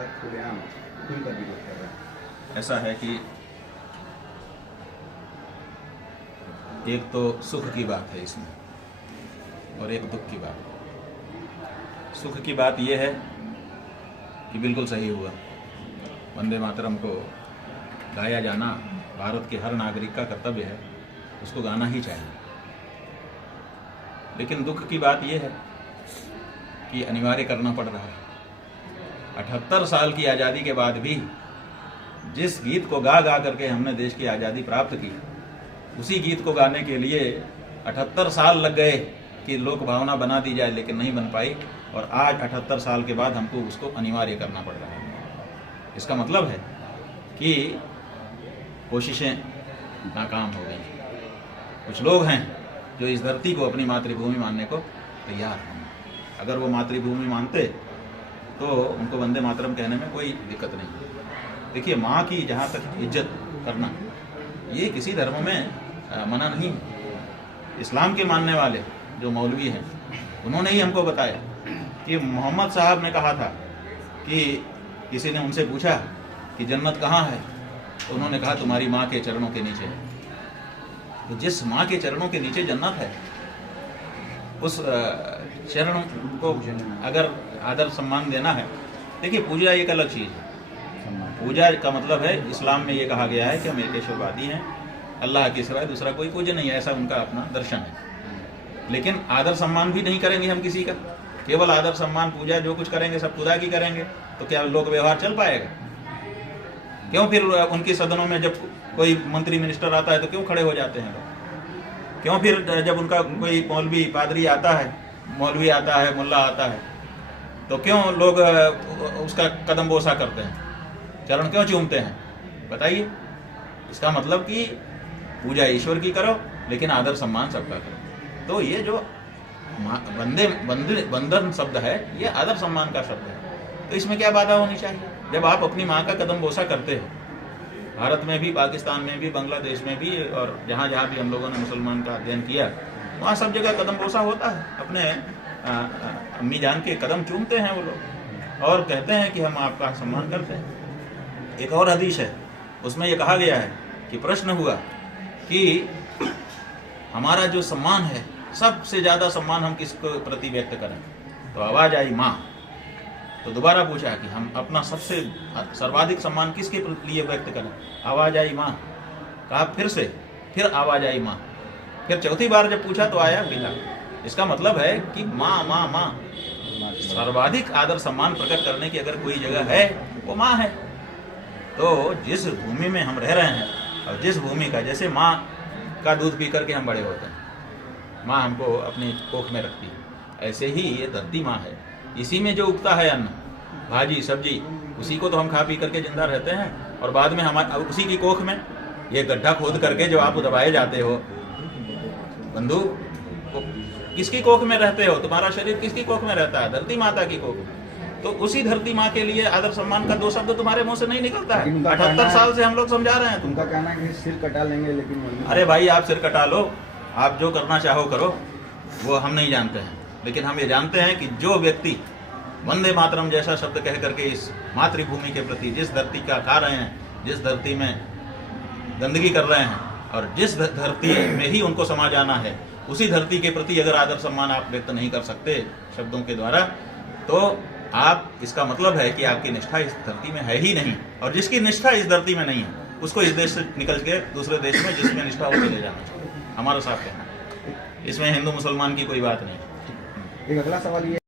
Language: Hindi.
साथ खुलेआम खुलकर विरोध कर रहे हैं। ऐसा है कि एक तो सुख की बात है इसमें और एक दुख की बात है। सुख की बात यह है कि बिल्कुल सही हुआ, वंदे मातरम को गाया जाना भारत के हर नागरिक का कर्तव्य है, उसको गाना ही चाहिए। लेकिन दुख की बात यह है कि अनिवार्य करना पड़ रहा है। 78 साल की आज़ादी के बाद भी जिस गीत को गा गा करके हमने देश की आज़ादी प्राप्त की, उसी गीत को गाने के लिए 78 साल लग गए कि लोक भावना बना दी जाए, लेकिन नहीं बन पाई। और आज 78 साल के बाद हमको उसको अनिवार्य करना पड़ रहा है। इसका मतलब है कि कोशिशें नाकाम हो गई। कुछ लोग हैं जो इस धरती को अपनी मातृभूमि मानने को तैयार हैं। अगर वो मातृभूमि मानते तो उनको वंदे मातरम कहने में कोई दिक्कत नहीं। देखिए, माँ की जहाँ तक इज्जत करना, ये किसी धर्म में मना नहीं। इस्लाम के मानने वाले जो मौलवी हैं, उन्होंने ही हमको बताया कि मोहम्मद साहब ने कहा था कि किसी ने उनसे पूछा कि जन्नत कहाँ है, तो उन्होंने कहा तुम्हारी माँ के चरणों के नीचे है। तो जिस माँ के चरणों के नीचे जन्नत है, उस चरण को अगर आदर सम्मान देना है, देखिए पूजा एक अलग चीज़ है। पूजा का मतलब है, इस्लाम में ये कहा गया है कि हम एकेश्वरवादी हैं, अल्लाह के सिवाय दूसरा कोई पूज्य नहीं है, ऐसा उनका अपना दर्शन है। लेकिन आदर सम्मान भी नहीं करेंगे हम किसी का, केवल आदर सम्मान पूजा जो कुछ करेंगे सब खुदा की करेंगे, तो क्या लोक व्यवहार चल पाएगा? क्यों फिर उनके सदनों में जब कोई मंत्री मिनिस्टर आता है तो क्यों खड़े हो जाते हैं लोग? क्यों फिर जब उनका कोई मौलवी पादरी आता है, मौलवी आता है, मुल्ला आता है, तो क्यों लोग उसका कदम बोसा करते हैं, चरण क्यों चूमते हैं? बताइए। इसका मतलब कि पूजा ईश्वर की करो, लेकिन आदर सम्मान सबका करो। तो ये जो बंधन शब्द है, ये आदर सम्मान का शब्द है। तो इसमें क्या बाधा होनी चाहिए? जब आप अपनी माँ का कदम बोसा करते हो, भारत में भी, पाकिस्तान में भी, बांग्लादेश में भी, और जहाँ जहाँ भी हम लोगों ने मुसलमान का अध्ययन किया, वहाँ सब जगह कदम बोसा होता है। अपने अम्मी जान के कदम चूमते हैं वो लोग और कहते हैं कि हम आपका सम्मान करते हैं। एक और हदीस है, उसमें ये कहा गया है कि प्रश्न हुआ कि हमारा जो सम्मान है, सबसे ज़्यादा सम्मान हम किसको प्रति व्यक्त करें? तो आवाज़ आई माँ। तो दोबारा पूछा कि हम अपना सबसे सर्वाधिक सम्मान किसके लिए व्यक्त करें? आवाज़ आई माँ। कहा फिर आवाज़ आई माँ। फिर चौथी बार जब पूछा तो आया पिता। इसका मतलब है कि माँ माँ माँ, सर्वाधिक आदर सम्मान प्रकट करने की अगर कोई जगह है वो माँ है। तो जिस भूमि में हम रह रहे हैं और जिस भूमि का, जैसे माँ का दूध पी करके हम बड़े होते हैं, माँ हमको अपनी कोख में रखती है, ऐसे ही ये धरती माँ है। इसी में जो उगता है अन्न, भाजी सब्जी, उसी को तो हम खा पी करके जिंदा रहते हैं। और बाद में हमारे उसी की कोख में ये गड्ढा खोद करके जो आप दबाए जाते हो, बंधु, किसकी कोख में रहते हो? तुम्हारा शरीर किसकी कोख में रहता है? धरती माता की कोख में। तो उसी धरती माँ के लिए आदर सम्मान का दो शब्द तुम्हारे मुंह से नहीं निकलता है। 78 साल से हम लोग समझा रहे हैं। तुमका कहना है कि सिर कटा लेंगे, लेकिन अरे भाई, आप सिर कटा लो, आप जो करना चाहो करो, वो हम नहीं जानते हैं। लेकिन हम ये जानते हैं कि जो व्यक्ति वंदे मातरम जैसा शब्द कह करके इस मातृभूमि के प्रति, जिस धरती का खा रहे हैं, जिस धरती में गंदगी कर रहे हैं और जिस धरती में ही उनको समा जाना है, उसी धरती के प्रति अगर आदर सम्मान आप व्यक्त नहीं कर सकते शब्दों के द्वारा, तो आप, इसका मतलब है कि आपकी निष्ठा इस धरती में है ही नहीं। और जिसकी निष्ठा इस धरती में नहीं है, उसको इस देश से निकल के दूसरे देश में जिसमें निष्ठा हो ले जाना चाहिए। हमारा साफ कहना है, इसमें हिंदू मुसलमान की कोई बात नहीं। एक अगला सवाल ये